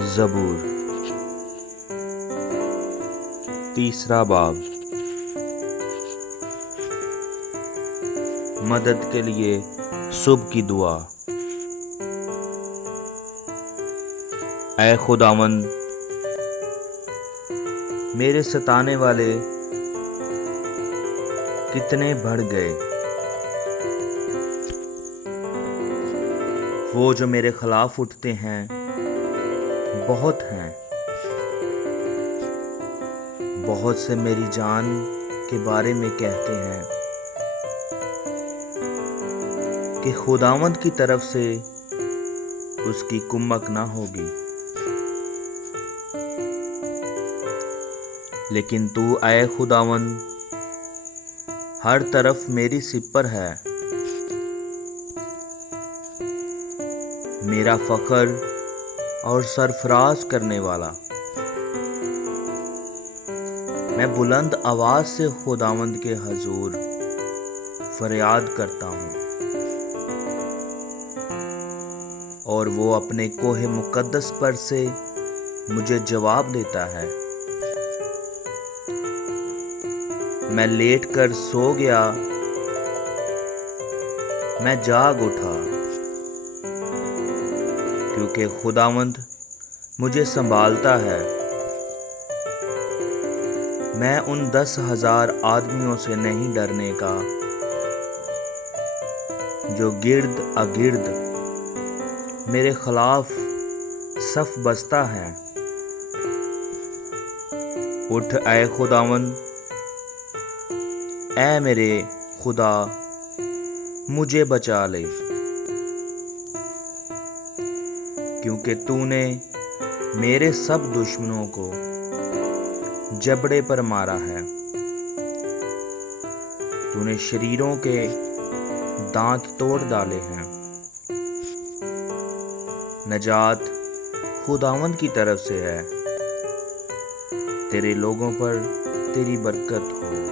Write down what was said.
ज़बूर तीसरा बाब। मदद के लिए सुबह की दुआ। ऐ खुदावंद, मेरे सताने वाले कितने बढ़ गए। वो जो मेरे खिलाफ उठते हैं बहुत हैं। बहुत से मेरी जान के बारे में कहते हैं कि खुदावंद की तरफ से उसकी कुम्मक ना होगी। लेकिन तू ऐ खुदावंद हर तरफ मेरी सिर पर है। मेरा फख्र और सरफराज करने वाला। मैं बुलंद आवाज से खुदावंद के हजूर फरियाद करता हूँ और वो अपने कोहे मुकद्दस पर से मुझे जवाब देता है। मैं लेट कर सो गया, मैं जाग उठा, क्योंकि खुदावंद मुझे संभालता है। मैं उन 10,000 आदमियों से नहीं डरने का जो गिर्द अगिर्द मेरे खिलाफ सफ बसता है। उठ ऐ खुदावंद, ऐ मेरे खुदा, मुझे बचा ले, क्योंकि तूने मेरे सब दुश्मनों को जबड़े पर मारा है। तूने शरीरों के दांत तोड़ डाले हैं। नजात खुदावंद की तरफ से है। तेरे लोगों पर तेरी बरकत हो।